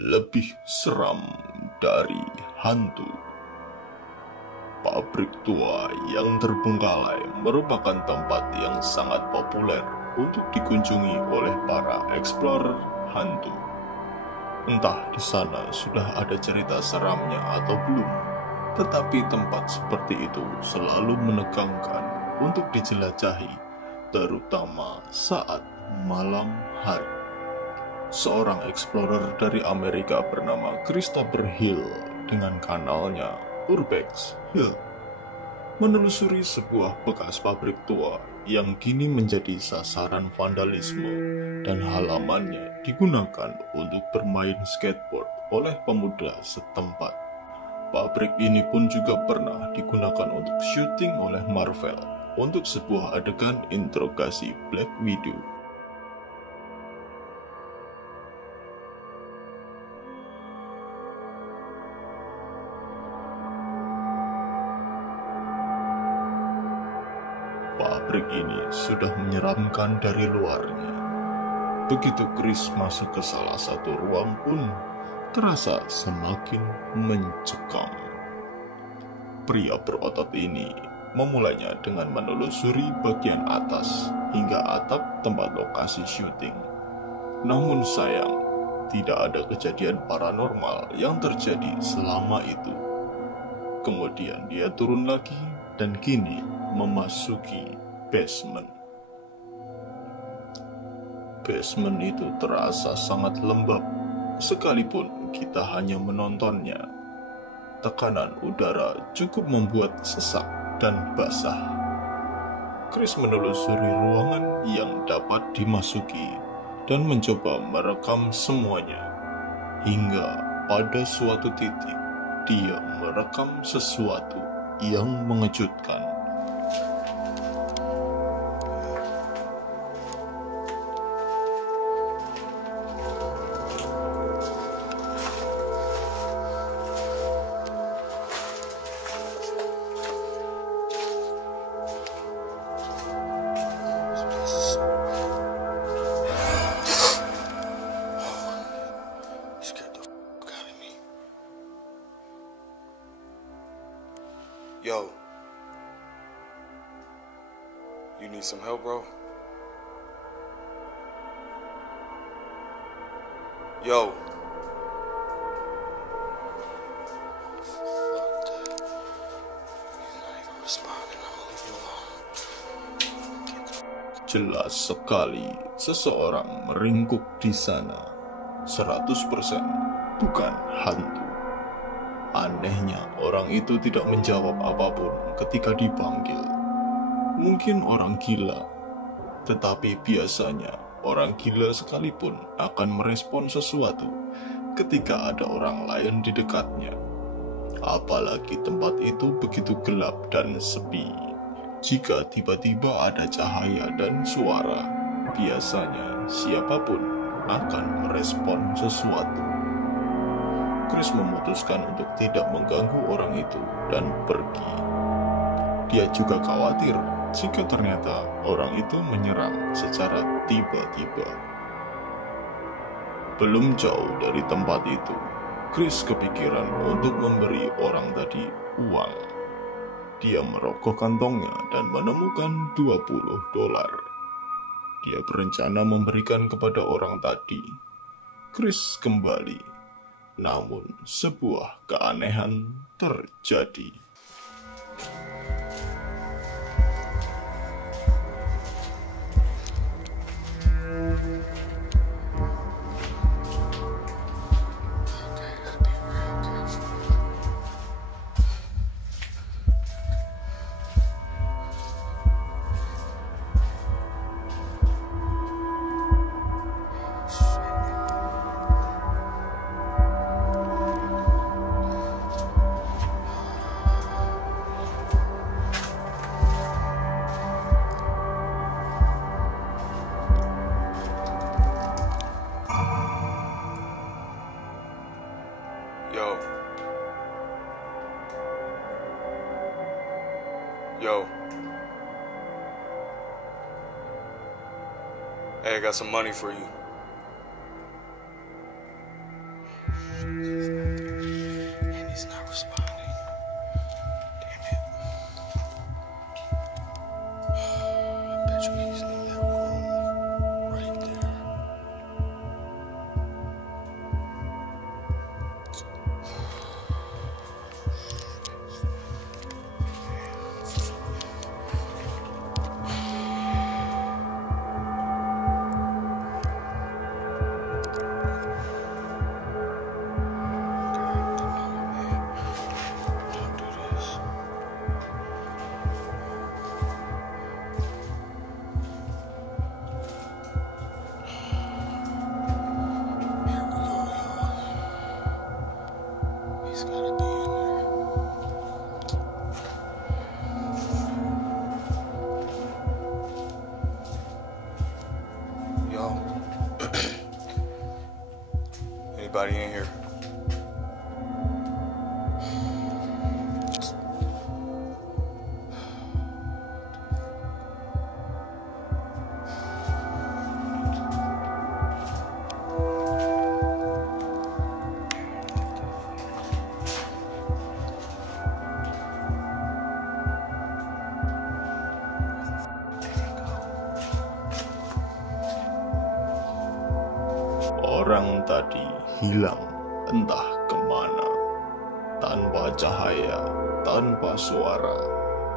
lebih seram dari hantu. Pabrik tua yang terbengkalai merupakan tempat yang sangat populer untuk dikunjungi oleh para explorer hantu. Entah di sana sudah ada cerita seramnya atau belum, tetapi tempat seperti itu selalu menegangkan untuk dijelajahi, terutama saat malam hari. Seorang explorer dari Amerika bernama Christopher Hill dengan kanalnya Urbex Hill menelusuri sebuah bekas pabrik tua yang kini menjadi sasaran vandalisme dan halamannya digunakan untuk bermain skateboard oleh pemuda setempat. Pabrik ini pun juga pernah digunakan untuk syuting oleh Marvel untuk sebuah adegan interogasi Black Widow. Pabrik ini sudah menyeramkan dari luarnya. Begitu Chris masuk ke salah satu ruang pun terasa semakin mencekam. Pria berotot ini memulainya dengan menelusuri bagian atas hingga atap tempat lokasi syuting. Namun sayang, tidak ada kejadian paranormal yang terjadi selama itu. Kemudian dia turun lagi dan kini memasuki basement. Basement itu terasa sangat lembab, sekalipun kita hanya menontonnya. Tekanan udara cukup membuat sesak dan basah. Chris menelusuri ruangan yang dapat dimasuki dan mencoba merekam semuanya. Hingga pada suatu titik, dia merekam sesuatu yang mengejutkan. Yo, you need some help, bro? Yo. Jelas sekali seseorang meringkuk di sana. 100% bukan hantu. Anehnya, orang itu tidak menjawab apapun ketika dipanggil. Mungkin orang gila, tetapi biasanya orang gila sekalipun akan merespon sesuatu ketika ada orang lain di dekatnya. Apalagi tempat itu begitu gelap dan sepi. Jika tiba-tiba ada cahaya dan suara, biasanya siapapun akan merespon sesuatu. Chris memutuskan untuk tidak mengganggu orang itu dan pergi. Dia juga khawatir jika ternyata orang itu menyerang secara tiba-tiba. Belum jauh dari tempat itu, Chris kepikiran untuk memberi orang tadi uang. Dia merogoh kantongnya dan menemukan $20. Dia berencana memberikan kepada orang tadi. Chris kembali. Namun, sebuah keanehan terjadi. Yo. Hey, I got some money for you. And he's not responding. Damn it. I bet you he's in that room right there. He's gotta be in there. Yo. Anybody in here? Orang tadi hilang entah kemana, tanpa cahaya, tanpa suara,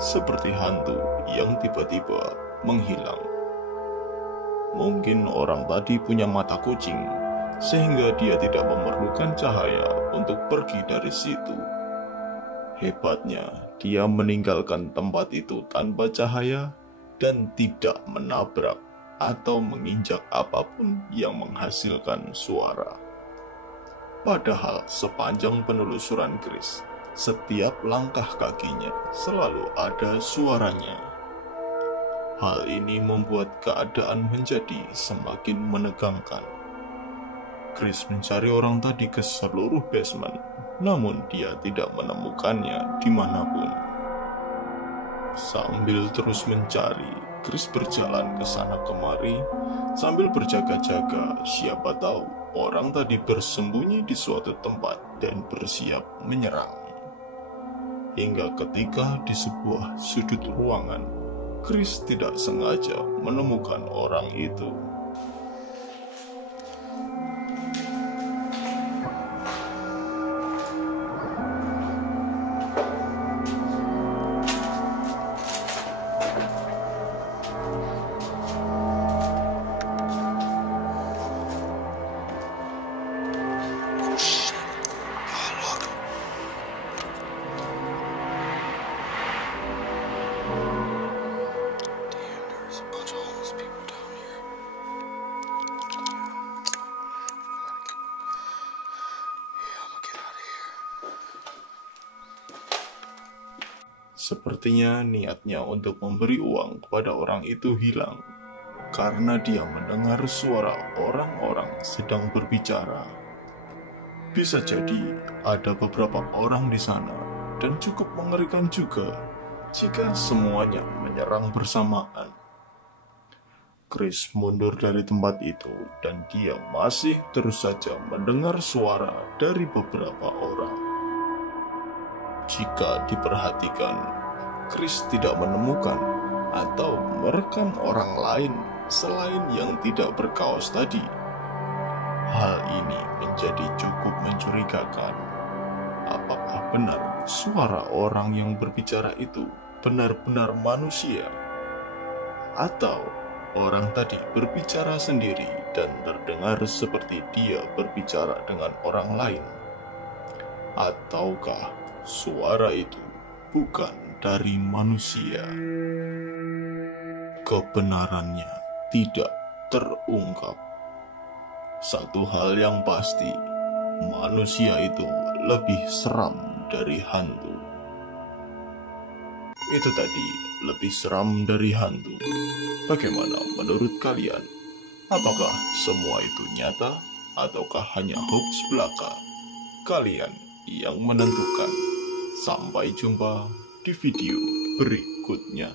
seperti hantu yang tiba-tiba menghilang. Mungkin orang tadi punya mata kucing, sehingga dia tidak memerlukan cahaya untuk pergi dari situ. Hebatnya, dia meninggalkan tempat itu tanpa cahaya dan tidak menabrak atau menginjak apapun yang menghasilkan suara. Padahal sepanjang penelusuran Chris, setiap langkah kakinya selalu ada suaranya. Hal ini membuat keadaan menjadi semakin menegangkan. Chris mencari orang tadi ke seluruh basement, namun dia tidak menemukannya dimanapun. Sambil terus mencari, Chris berjalan ke sana kemari sambil berjaga-jaga, siapa tahu orang tadi bersembunyi di suatu tempat dan bersiap menyerang. Hingga ketika di sebuah sudut ruangan, Chris tidak sengaja menemukan orang itu. Sepertinya niatnya untuk memberi uang kepada orang itu hilang, karena dia mendengar suara orang-orang sedang berbicara. Bisa jadi ada beberapa orang di sana, dan cukup mengerikan juga jika semuanya menyerang bersamaan. Chris mundur dari tempat itu, dan dia masih terus saja mendengar suara dari beberapa orang. Jika diperhatikan, Chris tidak menemukan atau merekam orang lain selain yang tidak berkaos tadi. Hal ini menjadi cukup mencurigakan. Apakah benar suara orang yang berbicara itu benar-benar manusia? Atau orang tadi berbicara sendiri dan terdengar seperti dia berbicara dengan orang lain? Ataukah suara itu bukan dari manusia? Kebenarannya tidak terungkap. Satu hal yang pasti, manusia itu lebih seram dari hantu. Itu tadi lebih seram dari hantu. Bagaimana menurut kalian? Apakah semua itu nyata ataukah hanya hoax belaka? Kalian yang menentukan. Sampai jumpa di video berikutnya.